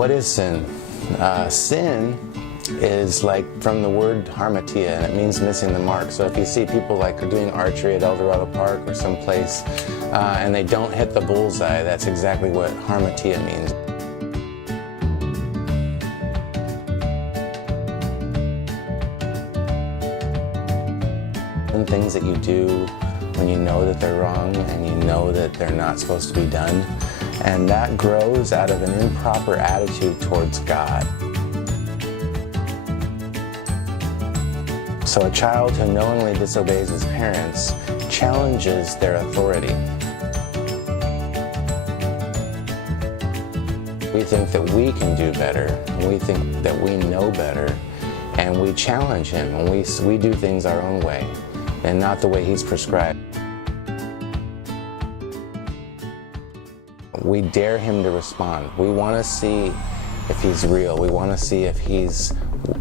What is sin? Sin is like from the word harmatia, and it means missing the mark. So if you see people like doing archery at El Dorado Park or someplace, and they don't hit the bullseye, that's exactly what harmatia means. And things that you do when you know that they're wrong and you know that they're not supposed to be done, and that grows out of an improper attitude towards God. So a child who knowingly disobeys his parents challenges their authority. We think that we can do better, and we think that we know better, and we challenge him, and we do things our own way, and not the way he's prescribed. We dare him to respond. We want to see if he's real. We want to see if he's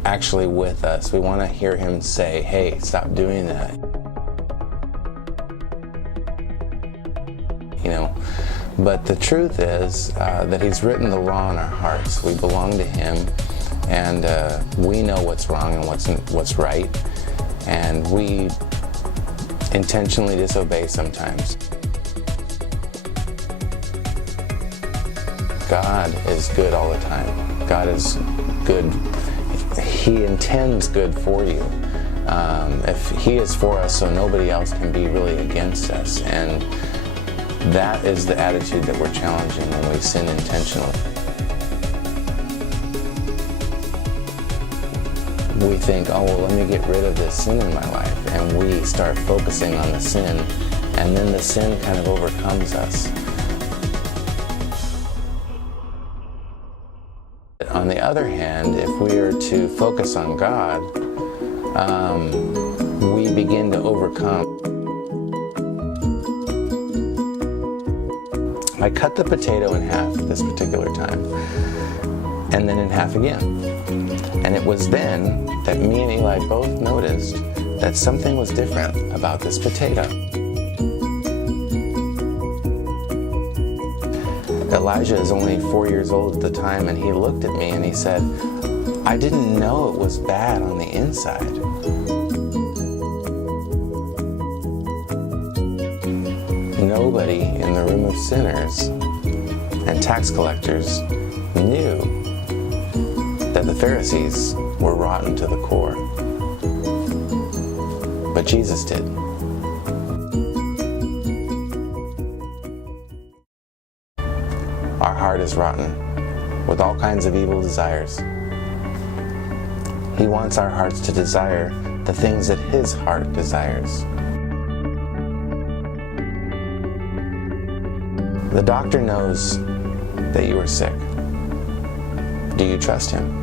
actually with us. We want to hear him say, "Hey, stop doing that." But the truth is that he's written the law in our hearts. We belong to him, and we know what's wrong and what's right, and we intentionally disobey sometimes. God is good all the time. God is good. He intends good for you. If he is for us, so nobody else can be really against us. And that is the attitude that we're challenging when we sin intentionally. We think, oh, well, let me get rid of this sin in my life. And we start focusing on the sin, and then the sin kind of overcomes us. On the other hand, if we are to focus on God, we begin to overcome. I cut the potato in half this particular time, and then in half again. And it was then that me and Eli both noticed that something was different about this potato. Elijah is only 4 years old at the time, and he looked at me and he said, "I didn't know it was bad on the inside." Nobody in the room of sinners and tax collectors knew that the Pharisees were rotten to the core. But Jesus did. Our heart is rotten with all kinds of evil desires. He wants our hearts to desire the things that his heart desires. The doctor knows that you are sick. Do you trust him?